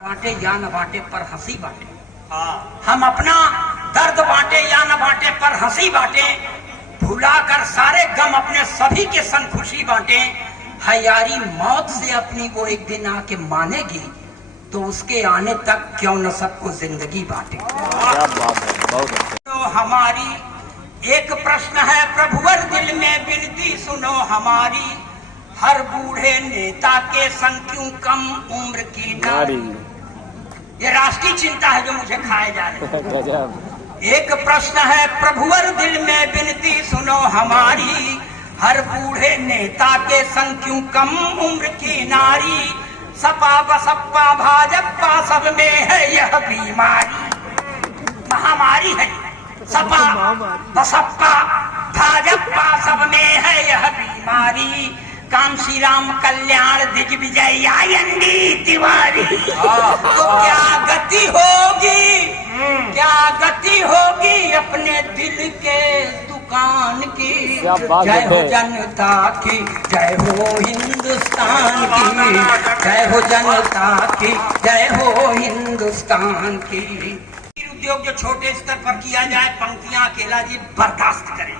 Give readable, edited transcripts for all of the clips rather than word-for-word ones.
बांटे या न बांटे पर हंसी बांटे। हम अपना दर्द बांटे या न बांटे पर हंसी बांटे, भुलाकर सारे गम अपने सभी के संग खुशी बांटे। है यारी मौत से अपनी वो एक दिन आके मानेगी, तो उसके आने तक क्यों न सबको जिंदगी बांटे। तो हमारी एक प्रश्न है प्रभुवर दिल में विनती सुनो हमारी, हर बूढ़े नेता के संग क्यों कम उम्र की नारी। ये राष्ट्रीय चिंता है जो मुझे खाए जा रहे हैं। एक प्रश्न है प्रभुवर दिल में विनती सुनो हमारी, हर बूढ़े नेता के संग क्यों कम उम्र की नारी। सपा बसपा भाजपा सब में है यह बीमारी, महामारी है। सपा बसपा भाजपा सब में है यह बीमारी। काम श्री राम कल्याण दिग्विजय आयंदी तिवारी। तो क्या गति होगी, क्या गति होगी अपने दिल के दुकान की। जय हो जनता की, जय हो हिंदुस्तान की, जय हो जनता की, जय हो हिंदुस्तान की। उद्योग जो छोटे स्तर पर किया जाए, पंक्तियां अकेला जी बर्दाश्त करें।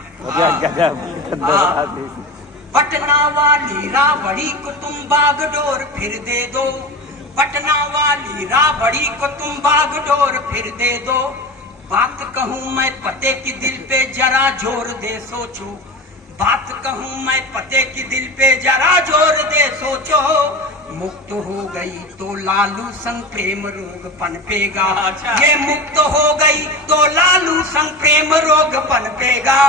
पटना वाली राबड़ी को तुम बागडोर फिर दे दो, पटना वाली राबड़ी को तुम बागडोर फिर दे दो। बात कहूँ मैं पते की दिल पे जरा जोर दे सोचो, बात कहूँ मैं पते की दिल पे जरा जोर दे सोचो। मुक्त हो गई तो लालू संग प्रेम रोग पनपेगा, ये मुक्त हो गई तो लालू संग प्रेम रोग पनपेगा।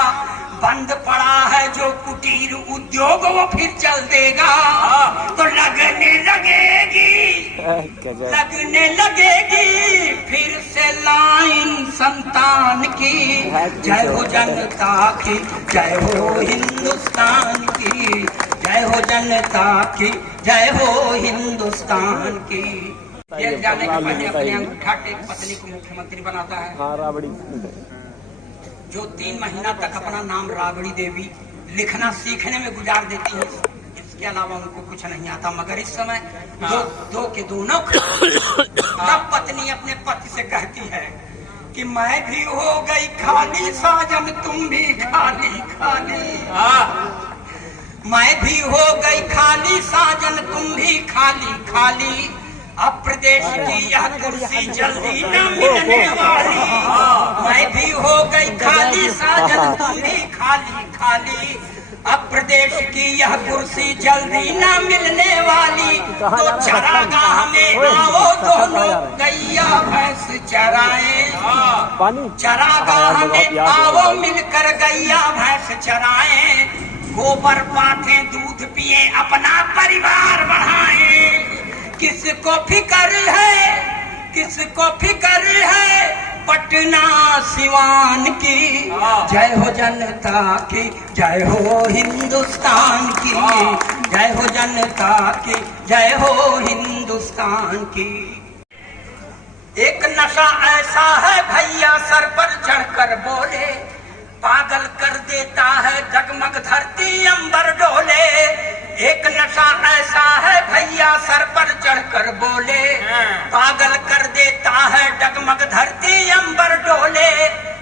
बंद पड़ा है जो कुटीर उद्योग वो फिर चल देगा, तो लगने लगेगी, लगने लगेगी फिर से लाइन संतान की। जय हो जनता की, जय हो हिंदुस्तान की, जय हो जनता की, जय हो हिंदुस्तान की। जेल जाने के पहले अपने अंगूठा टेक पत्नी को मुख्यमंत्री बनाता है, जो 3 महीना तक अपना नाम राबड़ी देवी लिखना सीखने में गुजार देती है। इसके अलावा उनको कुछ नहीं आता। मगर इस समय दो के दोनों तब पत्नी अपने पति से कहती है कि मैं भी हो गई खाली साजन तुम भी खाली खाली। मैं भी हो गई खाली साजन तुम भी खाली खाली। अब प्रदेश की यह कुर्सी जल्दी न मिलने वाली। मैं भी हो गई खाली साजन तुम भी खाली खाली। अब प्रदेश की यह कुर्सी जल्दी न मिलने वाली। तो चरागाह में आओ दोनों गैया भैंस चराए, चरागाह में आओ मिलकर गैया भैंस चराए। गोबर पाथे दूध पिए अपना परिवार बढ़ाए। किसको फिकर है, किसको फिकर है पटना सिवान की। जय हो जनता की, जय हो हिंदुस्तान की, जय हो जनता की, जय हो हिंदुस्तान की। एक नशा ऐसा है भैया सर पर चढ़कर बोले, पागल कर देता है जगमग धरती अंबर डोले। एक नशा ऐसा है भैया सर पर चढ़कर बोले, पागल कर देता है डगमग धरती अंबर डोले।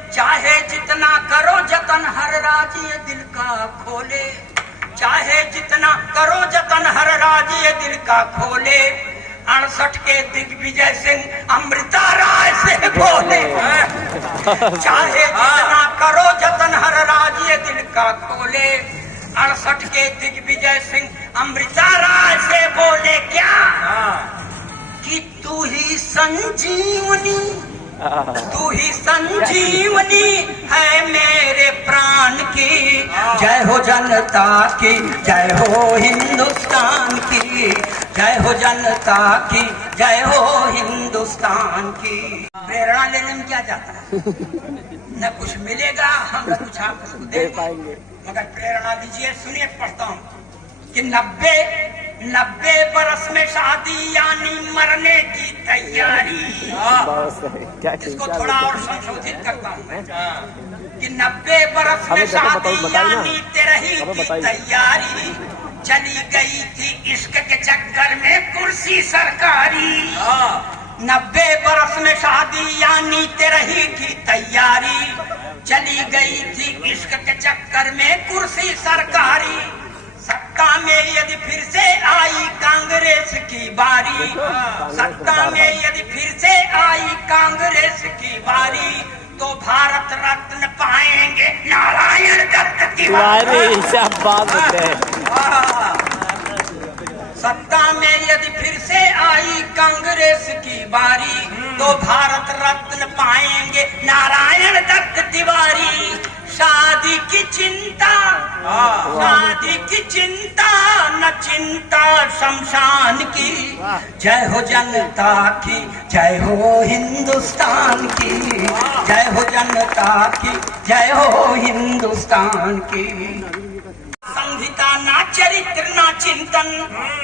चाहे जितना करो जतन हर राज ये दिल का खोले, चाहे जितना करो जतन हर राज ये दिल का खोले। 68 के दिग्विजय सिंह अमृता राय से बोले, चाहे जितना करो जतन हर राज ये दिल का खोले। 68 के दिग्विजय सिंह अमृता राय से बोले क्या कि तू ही संजीवनी, तू ही संजीवनी है मेरे प्राण की। जय हो जनता की, जय हो हिंदुस्तान की, जय हो जनता की, जय हो हिंदुस्तान की। प्रेरणा लेने में क्या जाता है, न कुछ मिलेगा हम न कुछ आप उसको दे पाएंगे, मगर प्रेरणा लीजिए। सुनिए पढ़ता हूँ कि 90 बरस में शादी यानी मरने की तैयारी। इसको थोड़ा और संशोधित करता हूँ मैं कि 90 बरस में शादी यानी तेरही की तैयारी। चली गई थी इश्क के चक्कर में कुर्सी सरकारी। 90 बरस में शादी यानी 13 की तैयारी, चली गई थी इश्क के चक्कर में कुर्सी सरकारी। सत्ता में यदि फिर से आई कांग्रेस की बारी, सत्ता में यदि फिर से आई कांग्रेस की बारी, तो भारत रत्न पाएंगे नारायण दत्त तिवारी। सत्ता में यदि फिर से आई कांग्रेस की बारी, तो भारत रत्न पाएंगे नारायण दत्त तिवारी। शादी की चिंता, शादी की चिंता न चिंता शमशान की। जय हो जनता की, जय हो हिंदुस्तान की, जय हो जनता की, जय हो हिंदुस्तान की। संहिता ना चरित्र ना चिंतन,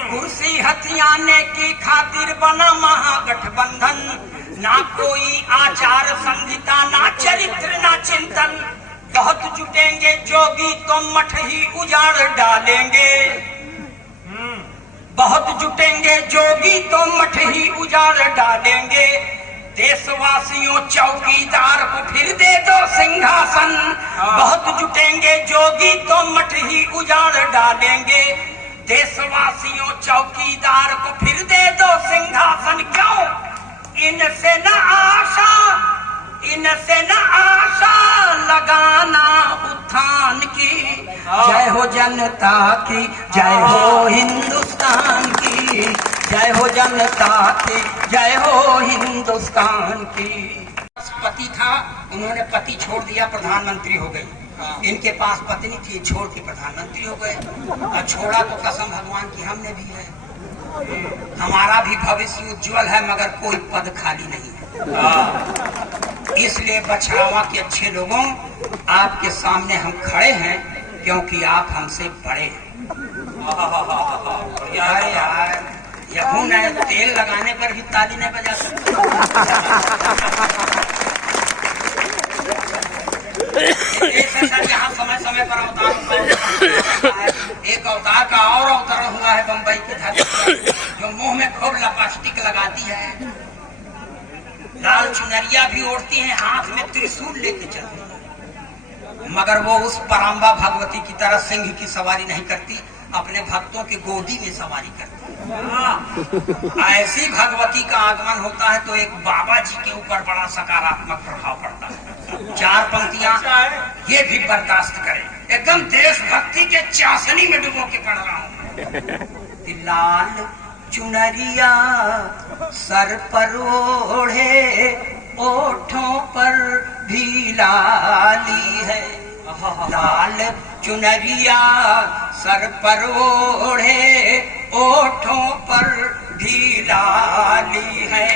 कुर्सी हथियाने की खातिर बना महागठबंधन। ना कोई आचार संहिता, ना चरित्र ना चिंतन। बहुत जुटेंगे जोगी तो मठ ही उजाड़ डालेंगे, बहुत जुटेंगे जोगी तो मठ ही उजाड़ डालेंगे। देशवासियों चौकीदार को फिर दे दो सिंहासन, बहुत जुटेंगे जोगी तो मठ ही उजाड़ डालेंगे। देशवासियों चौकीदार को फिर दे दो सिंहासन। क्यों? इनसे न आशा, इनसे न आशा लगाना उत्थान की। जय हो जनता की, जय हो हिंदुस्तान की, जय हो जनता की, जय हो हिंदुस्तान की। पति था, उन्होंने पति छोड़ दिया, प्रधानमंत्री हो गई। इनके पास पत्नी थी, छोड़ के प्रधानमंत्री हो गए। और छोड़ा तो कसम भगवान की हमने भी है। हमारा भी भविष्य उज्जवल है, मगर कोई पद खाली नहीं है। इसलिए बछरावा के अच्छे लोगों, आपके सामने हम खड़े हैं क्योंकि आप हमसे बड़े हैं। यार यार, यहू न तेल लगाने पर भी ताली नहीं बजा सकते। यहाँ समय समय पर अवतार, एक अवतार का और अवतार हुआ है बम्बई की धरती पर, जो मुंह में खूब लिपस्टिक लगाती है, लाल चुनरिया भी ओढ़ती है, हाथ में त्रिशूल लेके चलती है, मगर वो उस पराम्बा भगवती की तरह सिंह की सवारी नहीं करती, अपने भक्तों की गोदी में सवारी करती है। ऐसी भगवती का आगमन होता है तो एक बाबा जी के ऊपर बड़ा सकारात्मक प्रभाव पड़ता है। 4 पंक्तियां ये भी बर्दाश्त करें, एकदम देशभक्ति के चाशनी में डुबो के पढ़ रहा हूँ। लाल चुनरिया सर पर ओढ़े, ओठों पर भी लाली है। लाल चुनरिया सर पर ओढ़े, ओठों पर भी लाली है।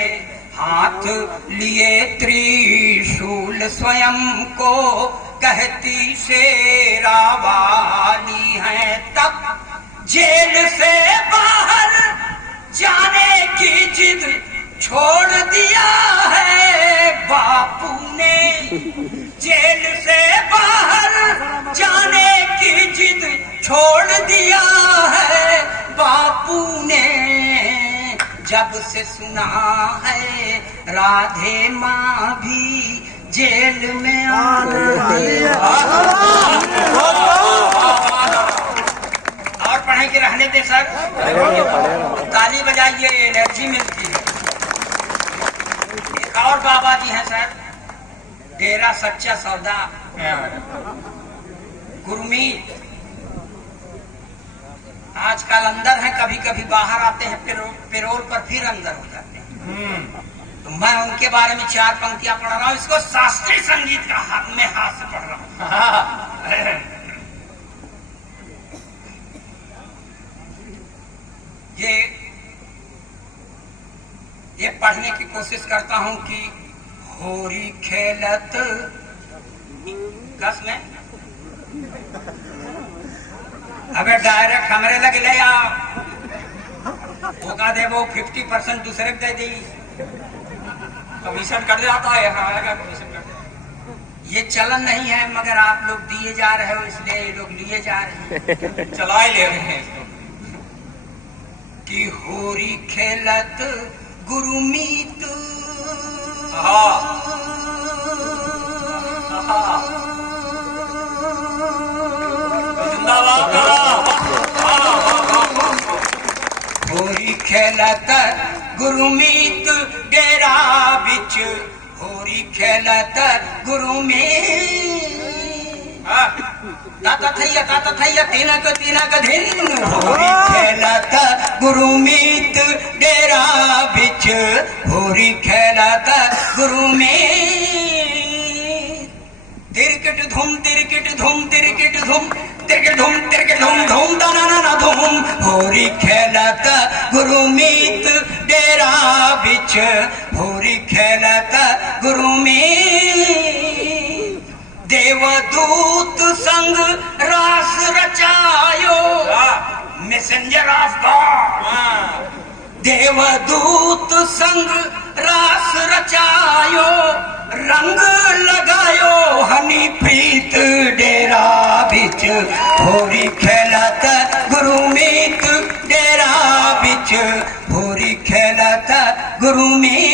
हाथ लिए त्रिशूल स्वयं को कहती शेरा वाली है। तब जेल से बाहर जाने की जिद छोड़ दिया है बापू ने। जेल से बाहर जाने की जिद छोड़ दिया है बापू ने। जब से सुना है राधे माँ भी जेल में और पढ़े के रहने दे सर, ताली बजाइए, एनर्जी मिलती है। एक और बाबा जी हैं सर, डेरा सच्चा सौदा, गुरमीत। आजकल अंदर हैं, कभी कभी बाहर आते हैं, पेरोल पर फिर अंदर हो जाते हैं। तो मैं उनके बारे में 4 पंक्तियां पढ़ रहा हूँ। इसको शास्त्रीय संगीत का हाथ में हाथ से पढ़ रहा हूँ। ये पढ़ने की कोशिश करता हूँ कि होरी खेलत कस में, अबे डायरेक्ट हमरे लगे ले आओ, वो का दे वो 50% दूसरे दे दी, कमीशन कर जाता है, हमारा कमीशन कर। ये चलन नहीं है, मगर आप लोग दिए जा रहे हो, इसलिए ये लोग लिए जा रहे हैं, चला ही ले रहे हैं इसको। कि होरी खेलत गुरुमीत गुरुमीत डेरा बिच होरी खेलत गुरु में ताता थैया तिनक धिन होरी खेलत गुरुमीत डेरा बिच होरी खेलत गुरु में तिरकट धूम तिरकट धूम तिरकट धूम तिरकट धूम तिरकट धूम धूम दाना ना धूम होरी खेलत गुरुमीत डेरा बिच होरी खेलत गुरु में देवदूत संग रास रचायो मैसेंजर ऑफ गॉड देवदूत संग रास रचायो रंग लगायो हनी प्रीत डेरा बिच होरी खेलत गुरुमीत डेरा बिच होरी खेलत गुरु में।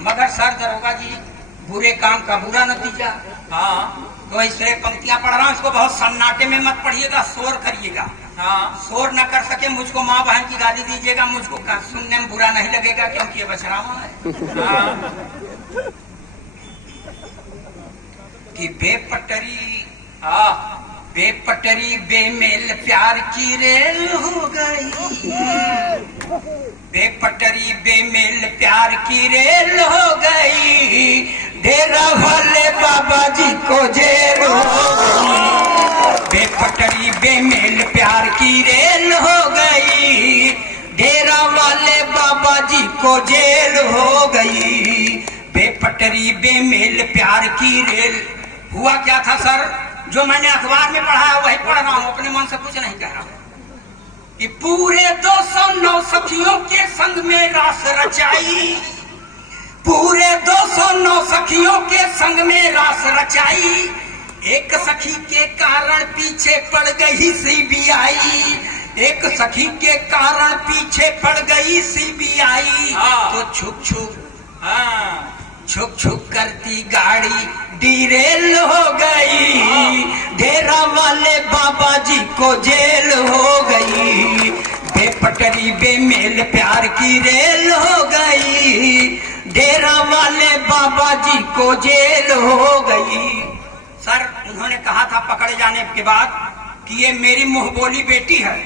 मगर सर दरोगा जी बुरे काम का बुरा नतीजा। हाँ तो इसलिए पंक्तियां पढ़ रहा हूँ, इसको बहुत सन्नाटे में मत पढ़िएगा, शोर करिएगा। हाँ शोर न कर सके मुझको माँ बहन की गाली दीजिएगा, मुझको सुनने में बुरा नहीं लगेगा क्योंकि ये बछड़ावा है। हाँ। कि बेपटरी बेपटरी बेमेल प्यार की रेल हो गई बेपटरी बेमेल प्यार की रेल हो गई डेरा वाले बाबा जी को जेल हो गई बेपटरी बेमेल प्यार की रेल हो गई डेरा वाले बाबा जी को जेल हो गई बेपटरी बेमेल प्यार की रेल। हुआ क्या था सर, जो मैंने अखबार में पढ़ा है वही पढ़ रहा हूँ, अपने मन से कुछ नहीं कह रहा हूँ। कि पूरे 209 सखियों के संग में रास रचाई पूरे 209 सखियों के संग में रास रचाई एक सखी के कारण पीछे पड़ गई सीबीआई एक सखी के कारण पीछे पड़ गई सीबीआई। तो छुक छुक करती गाड़ी डीरेल हो गई डेरा वाले बाबा जी को जेल हो गई बेपटरी बेमेल प्यार की रेल हो गई डेरा वाले बाबा जी को जेल हो गई। सर उन्होंने कहा था पकड़े जाने के बाद कि ये मेरी मुंह बोली बेटी है,